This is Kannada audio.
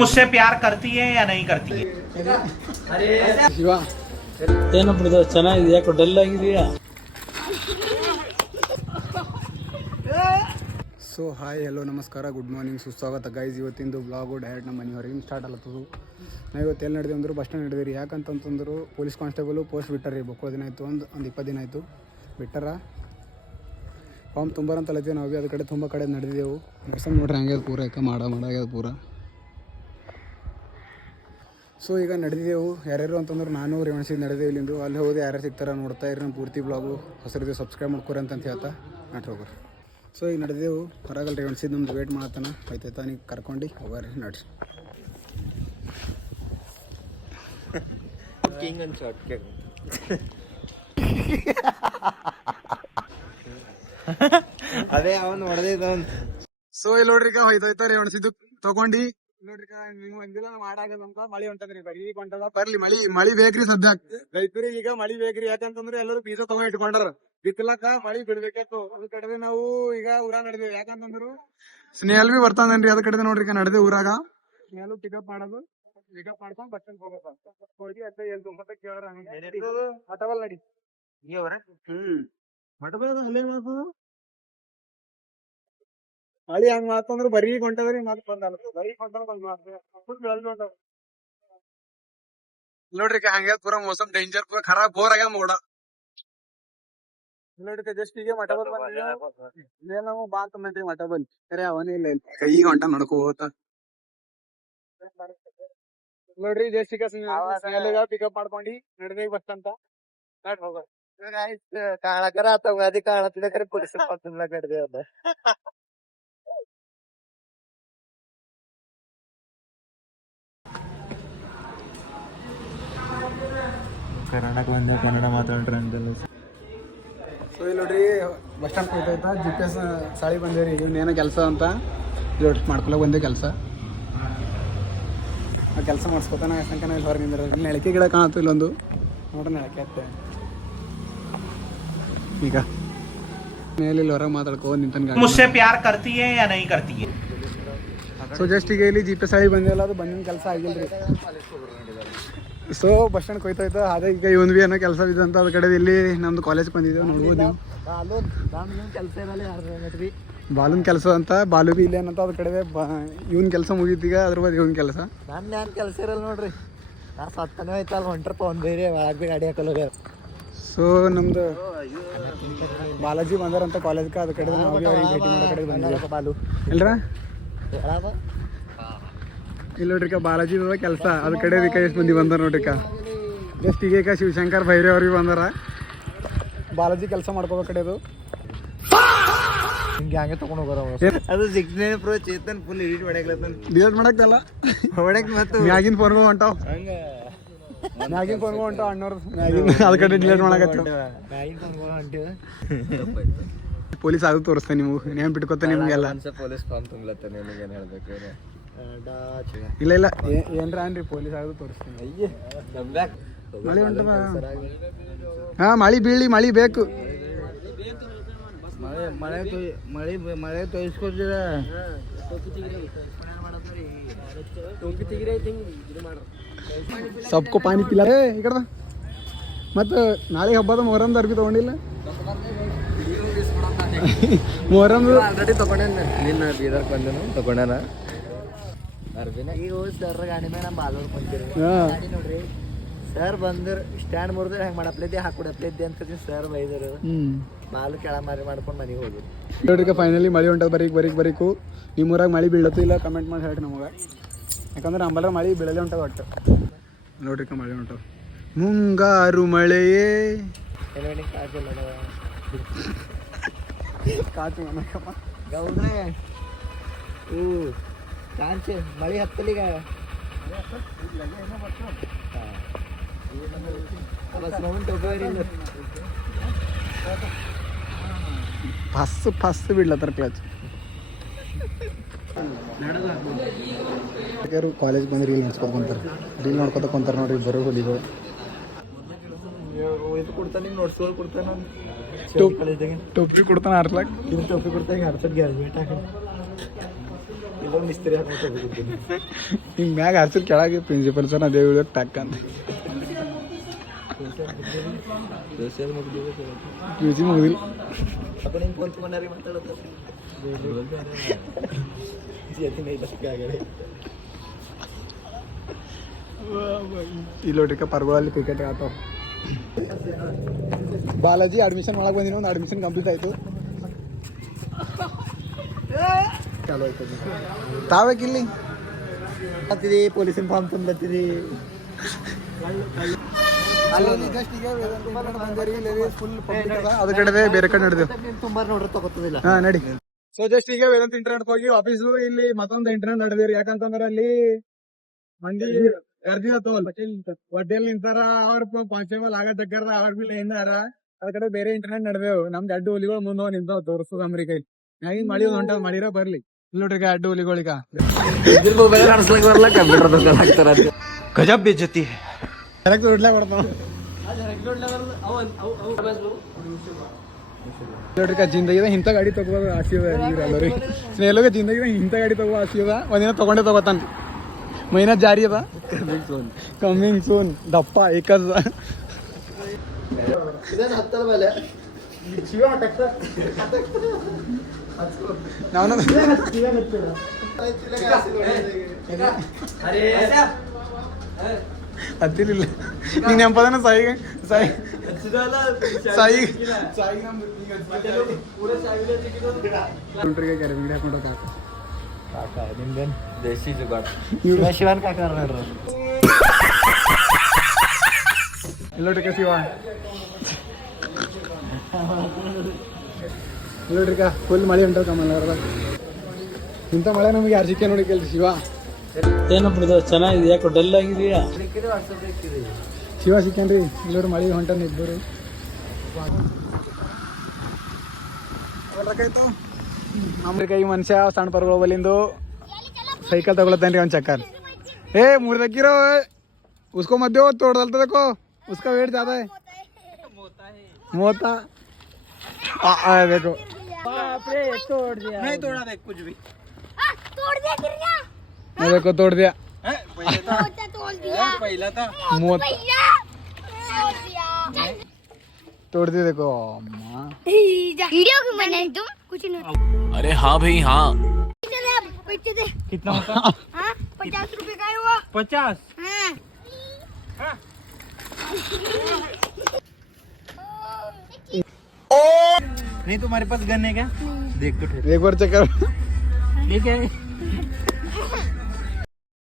मुझसे प्यार करती है या नहीं करती है? ಶಿವ ಏನು ಬಿಡದ ಚೆನ್ನಾಗಿದೆ, ಯಾಕೋ ಡಲ್ ಆಗಿದೆಯಾ? ಸೊ ಹಾಯ್ ಹಲೋ ನಮಸ್ಕಾರ, ಗುಡ್ ಮಾರ್ನಿಂಗ್, ಸುಸ್ವಾಗತ ಗೈಸ್. ಇವತ್ತಿಂದು ಬ್ಲಾಗು ಡೈರೆಕ್ಟ್ ನಮ್ಮ ಮನೆ ಹೊರಗಿನ ಸ್ಟಾರ್ಟ್ ಆಲತ್ತದು. ನಾವು ಇವತ್ತು ಎಲ್ಲಿ ನಡೆದೇವೆ ಅಂದ್ರೆ ಬಸ್ ಸ್ಟ್ಯಾಂಡ್ ನಡೆದಿರಿ. ಯಾಕಂತಂತಂದ್ರು ಪೊಲೀಸ್ ಕಾನ್ಸ್ಟೇಬಲು ಪೋಸ್ಟ್ ಬಿಟ್ಟಾರಿ. ಬಕ್ಕೋ ದಿನ ಆಯಿತು, ಒಂದು 20 ದಿನ ಆಯಿತು ಬಿಟ್ಟಾರ. ಫಾರ್ಮ್ ತುಂಬಾರಂತ ಅಲ್ಲತ್ತೀವಿ ನಾವು. ಅದ್ರ ಕಡೆ ತುಂಬ ಕಡೆ ನಡೆದಿದ್ದೆವು. ಮೋಸಮ್ ನೋಡ್ರಿ ಹಂಗೆ ಪೂರ ಯಾಕೆ ಮಾಡಾಗ್ಯದ ಪೂರ. ಸೊ ಈಗ ನಡೆದಿದ್ದೆವು. ಯಾರ್ಯಾರು ಅಂತಂದ್ರೆ ನಾನು ರೇವಣಸಿದ್ದು ನಡೆದೇವು ಇಲ್ಲಿಂದು. ಅಲ್ಲಿ ಹೋದೆ ಯಾರ್ಯಾರು ಸಿಗ್ತಾರ ನೋಡ್ತಾ ಇರಿ. ನಮ್ಮ ಪೂರ್ತಿ ಬ್ಲಾಗು ಹೊಸರಿದೆ, ಸಬ್ಸ್ಕ್ರೈಬ್ ಮಾಡ್ಕೊರಿ ಅಂತ ಹೇಳ್ತಾ ನಾಟ್ ಹೋಗ್ರಿ. ಸೊ ಈಗ ನಡೆದೇವು ಹೊರಗಲ್ಲಿ ರೇವಣಸಿದ್ದು ನಮ್ದು ವೇಟ್ ಮಾಡತ್ತಾನ. ಆಯ್ತಾಯ್ತಾ ನೀವು ಕರ್ಕೊಂಡು ಹೋಗ್ರಿ ನೋಡ್ರಿ. King and short king. ಅದೇ ಅವನು ಹೊಡೆದಿದ್ದವನ್. ಸೊ ಇಲ್ಲಿ ನೋಡ್ರಿ ಹೋಯ್ತಾಯ್ತಾ ರೇವಣಸಿದ್ದು ತಗೊಂಡು ನೋಡ್ರಿ. ನಿಮ್ಗೆ ಒಂದಿಲ್ಲ ಮಾಡಾಗದಂತ ಮಳಿ ಹೊಂಟದ್ರಿ, ಬರೀ ಹೊಂಟದ. ಬರ್ಲಿ ಮಳಿ ಬೇಕ್ರಿ ಸದ್ಯ. ರೈತರಿಗೆ ಈಗ ಮಳಿ ಬೇಕ್ರಿ. ಯಾಕಂತಂದ್ರೆ ಎಲ್ಲರೂ ಬೀಜ ತಗೊಂಡ್ ಇಟ್ಕೊಂಡಾರ. ಬಿತ್ತಲಕ್ಕ ಮಳಿ ಬಿಡ್ಬೇಕಿತ್ತು. ಅದ್ ಕಡೆ ನಾವು ಈಗ ಊರ ನಡೆದೇವಿ. ಯಾಕಂತಂದ್ರು ಸ್ನೇಹಲ್ ಬಿ ಬರ್ತಾನನ್ರಿ. ಅದ್ ಕಡೆ ನೋಡ್ರಿ ನಡೆದೆ ಊರಾಗ. ಸ್ನೇಹಲ್ ಪಿಕಪ್ ಮಾಡ್ಕೊಂಡ್ ಬಸ್ ಸ್ಟ್ಯಾಂಡ್ ಹೋಗಿ ಅದ ಎಲ್ ತುಂಬತ್ತ ಕೇಳ್ರ ಮಟಬಲ್ ನಡಿ. ಮಟಬಲ್ ಅಲ್ಲೇ ಮಾಡ್ತದ. ಮಳಿ ಹಂಗ ಮಾತಂದ್ರ ಬರೀ ಹೊಂಟದ್ರಿ. ಮತ್ ಬಂದ ಬರೀ ಹೊಂಟ ನೋಡ್ರಿ ಹಂಗ ಪೂರ ಮೋಸಮ್ ಡೇಂಜರ್, ಪೂರ ಖರಾಬ್ ಬೋರ್ ಆಗ್ಯಾದ ಮೋಡ. ನೋಡ್ರಿ ಜಸ್ಟ್ ಈಗ ಮಟಬಲ್ ಬಂದ ನಾವು ಬಾ ಅಂತಂದ್ರಿ. ಮಟಬಲ್ ಸರಿ ಅವನೇ ಇಲ್ಲ ಕೈಗೆ ಹೊಂಟ ನಡ್ಕೋತ ನೋಡ್ರಿ. ಜಸ್ಟ್ ಈಗ ಪಿಕಪ್ ಮಾಡ್ಕೊಂಡಿ ನಡೆದೇ ಬಸ್ ಅಂತ ಹೋಗ ಕಾಣಕರ ಆತವ. ಅದಿ ಕಾಣತ್ತಿದ ಕರೆ ಪೊಲೀಸ್ ಕಡ್ದೆ ಅದ. ಕರ್ನಾಟಕ ಬಂದ ಕನ್ನಡ ಮಾತಾಡ್ರಿ ಅಂತಲ್ಲ. ಸೊ ಇಲ್ಲಿ ನೋಡ್ರಿ ಬಸ್ ಸ್ಟಾಂಡ್ ಹೋಯ್ತಾಯ್ತಾ. GPS ಸಾಳಿ ಬಂದೇವ್ರಿ. ಇನ್ನೇನೋ ಕೆಲಸ ಅಂತ ನೋಡಿ ಮಾಡ್ಕೊಳಕ್ ಬಂದೇವು ಕೆಲಸ. ಆ ಕೆಲಸ ಮಾಡಿಸ್ಕೊತಾನ ಸಂಕನ ಇಲ್ಲಿ ಹೊರಗೆ ನಿಂದ್ರ. ಇಲ್ಲಿ ನೆಳಕೆ ಗಿಡ ಕಾಣತ್ತು ಇಲ್ಲೊಂದು. ನೋಡ್ರಿ ನೆಳಕೆ ಆಗ್ತದೆ ಈಗ ಮೇಲೆ ಇಲ್ಲಿ ಹೊರಗೆ ಮಾತಾಡ್ಕೊ ನಿಂತನ. मुझसे प्यार करती है या नहीं करती है? ಸೊ ಜಸ್ಟ್ ಈಗ ಇಲ್ಲಿ GPS ಸಾಳಿ ಬಂದಿಲ್ಲ. ಅದು ಬಂದಿನ ಕೆಲಸ ಆಗಿಲ್ರಿ. ಸೊ ಬಸ್ ಸ್ಟ್ಯಾಂಡ್ ಹೋಯ್ತಾಯ್ತು. ಅದೇ ಈಗ ಇವನ್ ಬಿ ಏನೋ ಕೆಲಸ ಇದೆ ಅಂತ ಅದ್ರ ಕಡೆ ಇಲ್ಲಿ ನಮ್ದು ಕಾಲೇಜ್ ಬಂದಿದ್ದೇವೆ. ನೋಡ್ಬೋದು ನೀವು. ಬಾಲುನ್ ಕೆಲಸ ಅಂತ ಬಾಲು ಬಿ ಇಲ್ಲ ಏನಂತ ಅದ್ರ ಕಡೆ ಇವನ್ ಕೆಲಸ ಮುಗೀತೀಗ. ಅದ್ರ ಬಗ್ಗೆ ಇವನ್ ಕೆಲಸ ನನ್ನ ಏನ್ ಕೆಲಸ ಇರಲ್ಲ ನೋಡ್ರಿ. ನಾ ಸತ್ತನೇ ಹೋಯ್ತಲ್ಲ ಹೊಂಟ್ರಪ್ಪ ಒಂದ್ ಬೇರೆ ಒಳಗ್ ಬಿ ಗಾಡಿ ಹಾಕಲ್ಲ. ಸೊ ನಮ್ದು ಬಾಲಾಜಿ ಬಂದಾರಂತ ಕಾಲೇಜ್ಗೆ. ಅದ್ರ ಕಡೆ ನಾವು ಭೇಟಿ ಮಾಡೋ ಕಡೆ ಬಂದಿದ್ದೀವಿ. ಬಾಲು ಇಲ್ರ ಇಲ್ಲಿ ನೋಡ್ರಿಕ ಬಾಲಾಜಿ ಕೆಲಸ. ಅದ್ರ ಕಡೆ ಎಷ್ಟು ಮಂದಿ ಬಂದಾರ ನೋಡ್ರಿಕ. ಜಸ್ಟ್ ಈಗ ಶಿವಶಂಕರ್ ಭೈರವ್ ಅವ್ರಿಗೆ ಬಂದಾರ. ಬಾಲಾಜಿ ಕೆಲಸ ಮಾಡ್ಕೋಬೇಕ ಕಡೆದು. ಹಿಂಗೆ ಹಂಗೆ ತಗೊಂಡ್ ಹೋಗೋರ ಅದು 69 Pro ಚೇತನ್ ಫುಲ್ ಎಡಿಟ್ ಮಾಡಕ್ಲತ್ತನ್. ಡಿಲೀಟ್ ಮಾಡಕ್ತಲ್ಲ ಹೊಡಕ್ ಮತ್ತು ಮ್ಯಾಗಿನ ಫೋನ್ಗಳು ಹೊಂಟಾವ್. ಹಂಗ ಮ್ಯಾಗಿನ ಫೋನ್ಗಳು ಹೊಂಟಾವ್ ಅಣ್ಣವ್ರು. ಮ್ಯಾಗಿನ ಅದ್ರ ಕಡೆ ಡಿಲೀಟ್ ಮಾಡಕತ್ತ. ಮ್ಯಾಗಿನ ಫೋನ್ಗಳು ಹೊಂಟಿವ. ಪೊಲೀಸ್ ಅದು ತೋರಿಸ್ತೆ ನಿಮ್ಗೆ. ನೇಮ್ ಬಿಟ್ಕೊತ ನಿಮ್ಗೆಲ್ಲ. ಪೊಲೀಸ್ ಫಾರ್ಮ್ ತುಂಬಲತ್ತ. ನಿಮಗೆ ಏನ್ ಹೇಳ್ಬೇಕು? ಇಲ್ಲ ಏನ್ರ ಅನ್ರಿ ಪೊಲೀಸ್ ಆಗೋದು ತೋರಿಸ್ತೀನಿ. ಅಯ್ಯೇ ಮಳಿ ಉಂಟದ. ಹಾ ಮಳಿ ಬೀಳಿ ಮಳಿ ಬೇಕು. ಮಳೆ ತೋರಿಸ್ಕೊತೀರ. ಸಬ್ಕೋ ಪಾನಿ ಪಿಲ್ಲ ಈ ಕಡೆ. ಮತ್ತು ನಾಳೆ ಹಬ್ಬದ ಮೊಹರಂದ ಅರ್ಬಿ ತಗೊಂಡಿಲ್ಲ. ಮೊಹರಂದು ಆಲ್ರೆಡಿ ತಗೊಂಡೇನ. ನಿನ್ನ ಬೀದರ್ ಬಂದನು ತಗೊಂಡಾನ ಅರ್ಬಿನ. ಈಗ ಹೋಗಿ ಸರ್ ಗಾಡಿ ಮೇಲೆ ನಮ್ಮ ಬಾಲ್ ಹೊಡ್ಕೊಂತೀರಿ. ಗಾಡಿ ನೋಡ್ರಿ ಸರ್ ಬಂದ್ರು ಸ್ಟ್ಯಾಂಡ್ ಮುರಿದ್ರೆ ಹೆಂಗೆ ಮಾಡಪ್ಲೈತಿ ಹಾಕೊಡಪ್ಲೈತಿ ಅಂತ ಸರ್ ಬೈದರು. ಬಾಲು ಕೆಳ ಮಾರಿ ಮಾಡ್ಕೊಂಡು ಮನೆಗೆ ಹೋಗಿ ನೋಡ್ರಿ. ಫೈನಲಿ ಮಳಿ ಹೊಂಟದ. ಬರೀಕು ನಿಮ್ಮೂರಾಗ ಮಳಿ ಬೀಳತ್ತು ಇಲ್ಲ ಕಮೆಂಟ್ ಮಾಡಿ ಹೇಳ್ರಿ ನಮಗೆ. ಯಾಕಂದ್ರೆ ನಮ್ಮಲ್ಲ ಮಳಿ ಬೀಳಲೇ ಹೊಂಟದ ಒಟ್ಟು. ನೋಡ್ರಿ ಮಳಿ ಹೊಂಟದ. ಮುಂಗಾರು ಮಳೆಯೇ ಕಾಚು ಮನಕಪ್ಪ ಗೌಡ್ರೆ. ಕಾಂಚೆ ಮಳಿ ಹತ್ತಲಿಗ ಫಸ್ಟ್ ಬಿಡ್ಲತ್ತಾರ ಕ್ಲಚ್. ಕಾಲೇಜ್ ಬಂದು ರೀಲ್ ನೋಡ್ಸ್ಕೊತ ಕುಂತಾರೆ. ರೀಲ್ ನೋಡ್ಕೊತ ಕುಂತಾರೆ ನೋಡ್ರಿ ಬರೋ ಹುಲಿಗಳು. ಇದು ಕೊಡ್ತಾನೆ ನೋಡ್ಸೋದು ಕೊಡ್ತಾನೆ. ಟೋಪಿ ಕೊಡ್ತಾನೆ ಆರ್ಸ್ಲಾಕ್. ಇದು ಟೋಪಿ ಕೊಡ್ತಾನೆ ಆರ್ಸೋದು ಗ್ಯಾಸ್ ಹಾಕಿ ಮಿಸ್ತ್ರಿ ಹಾಕೊಂಡು ಹಿಂಗ್ ಮ್ಯಾಗ ಹಸಿರು ಕೆಳಗೆ ಪ್ರಿನ್ಸಿಪಲ್ ಸರ್ ಅದೇ ವಿಡಿಯೋಗೆ ಟಕ್ಕಂತ ಪಿಜಿ ಮುಗಿದಿಲ್ಲ ಫೋನ್ ತಗೊಂಡಾರಿ ಮಾತಾಡೋದು ಇಲ್ಲೋಟ್ರಿಕ ಪರ್ಗಳಲ್ಲಿ ಕ್ರಿಕೆಟ್ ಆಡ್ತಾವ ಬಾಲಾಜಿ ಅಡ್ಮಿಷನ್ ಮಾಡಕ್ ಬಂದಿನ ಒಂದು ಅಡ್ಮಿಷನ್ ಕಂಪ್ಲೀಟ್ ಆಯ್ತು ಚಾಲು ಆಯ್ತು ತಾವೇಕಿಲ್ಲಿ ಹತ್ತಿದಿ ಪೊಲೀಸಿನ ಫಾರ್ಮ್ ತಂದಿದ್ದೀರಿ ಅದ್ರ ಕಡೆ ಬೇರೆ ಕಡೆ ನಡೆದೇವು ತುಂಬಾ ನೋಡ್ರಿ ತಗೋತದಿಲ್ಲ ಹಾ ನಡಿ ಸೊ ಜಸ್ಟ್ ಈಗ ವೇದಾಂತ ಇಂಟರ್ನೆಟ್ ಹೋಗಿ ಆಫೀಸ್ ಇಲ್ಲಿ ಮತ್ತೊಂದು ಇಂಟರ್ನೆಟ್ ನಡೆದಿರಿ ಯಾಕಂತಂದ್ರೆ ಅಲ್ಲಿ ಮಂದಿ ಕರ್ದಿವತ್ತವಲ್ ಹೋಟೆಲ್ ನಿಂತಾರ ಅವ್ರ ಕಾನ್ಸ್ಟೇಬಲ್ ಆಗ ತಗ್ಗಾರ ಅವ್ರ ಬಿ ಲೈನ್ದಾರ ಅದ್ರ ಕಡೆ ಬೇರೆ ಇಂಟರ್ನೆಟ್ ನಡೆದೇವು ನಮ್ದು ಅಡ್ಡು ಹುಲಿಗಳು ಮುಂದೆ ನಿಂತಾವ್ ತೋರಿಸ್ತದ ನಮ್ರಿ ಕೈ ನಾಗಿನ್ ಮಳಿ ಹೊಂಟ ಮಾಡಿರ ಬರ್ಲಿ ಇಲ್ಲೋಟ್ರಿಗ ಅಡ್ಡು ಹುಲಿಗಳಿಗ ಮೊಬೈಲ್ ಆಡ್ಸ್ಲಕ್ ಬರಲ್ಲ ಕಂಪ್ಯೂಟರ್ ಹಾಕ್ತಾರ गजब बेइज्जती है ಡೈರೆಕ್ಟ್ ಹೊಡ್ಲೇ ಬರ್ತಾವ ನೋಡ್ರಿಕ ಜಿಂದಗಿದ ಇಂಥ ಗಾಡಿ ತಗೋದು ಆಸೆ ಅದ ಎಲ್ಲರಿಗೆ ಸ್ನೇಹಲೋಗ ಜಿಂದಗಿದ ಇಂಥ ಗಾಡಿ ತಗೋ ಆಸೆ ಅದ ಒಂದಿನ ತಗೊಂಡೇ ತಗೋತಾನ ಮೈನಾ ಜಾರಿ ಅದ ಕಮ್ಮಿಂಗ್ ಸೂನ್ ದಪ್ಪ ಏಕಸ್ ಹತ್ತದ ಮೇಲೆ ನಾನು ಹತ್ತಿರಲಿಲ್ಲ ನೀನ್ ನೆಂಪದನ ಸಾಯಿ ಸಾಯಿ ಸಾಯಿ ಕ್ಯಾರಮಿಂಗ್ ಹಾಕೊಂಡ ಕಾಕ ನಿಮ್ದೇನ್ ದೇಶಿ ಜುಗಾಡ್ ಶಿವನ್ ಕಾಕ ನೋಡ್ರಿ ಇಲ್ಲೋಟ್ರಿಕ ಶಿವ ಇಲ್ಲೋಟ್ರಿಕ ಫುಲ್ ಮಳೆ ಉಂಟು ಕಮಲ ಇಂಥ ಮಳೆ ನಮಗೆ ಯಾರು ಸಿಕ್ಕ ನೋಡಿ ಕೇಳ್ರಿ ಶಿವ ಏನಪ್ಪ ಚೆನ್ನಾಗಿದೆ ಯಾಕೆ ಡಲ್ ಆಗಿದೆಯಾ ಶಿವ ಸಿಕ್ಕನ್ರಿ ಇಲ್ಲೋರು ಮಳೆ ಹೊಂಟನ್ ಇಬ್ಬರು ಈ ಮನುಷ್ಯ ಸಣ್ಣ ಪರ್ಗಳು ಬಲಿಂದು ಸೈಕಲ್ ತಗೊಳತ್ತೇನ್ರಿ ಅವ್ನು ಚಕ್ಕರ್ ಏ ಮುರ್ದಕ್ಕಿರೋ उसको मत दो तोड़ डालता देखो उसका वेट ज्यादा है मोता देखो तोड़ दिया नहीं तोड़ा देख कुछ भी तोड़ दिया गिर गया देखो तोड़ दिया तोड़ दिया पहला था मोत भैया तोड़ दिया देखो अम्मा वीडियो की मैंने तुम कुछ नहीं अरे हाँ भाई हाँ पैसे दे कितना होता हाँ 50 रुपए का है वो 50 हाँ नहीं तुम्हारे पास गन है क्या देख तो एक बार चक्कर ठीक है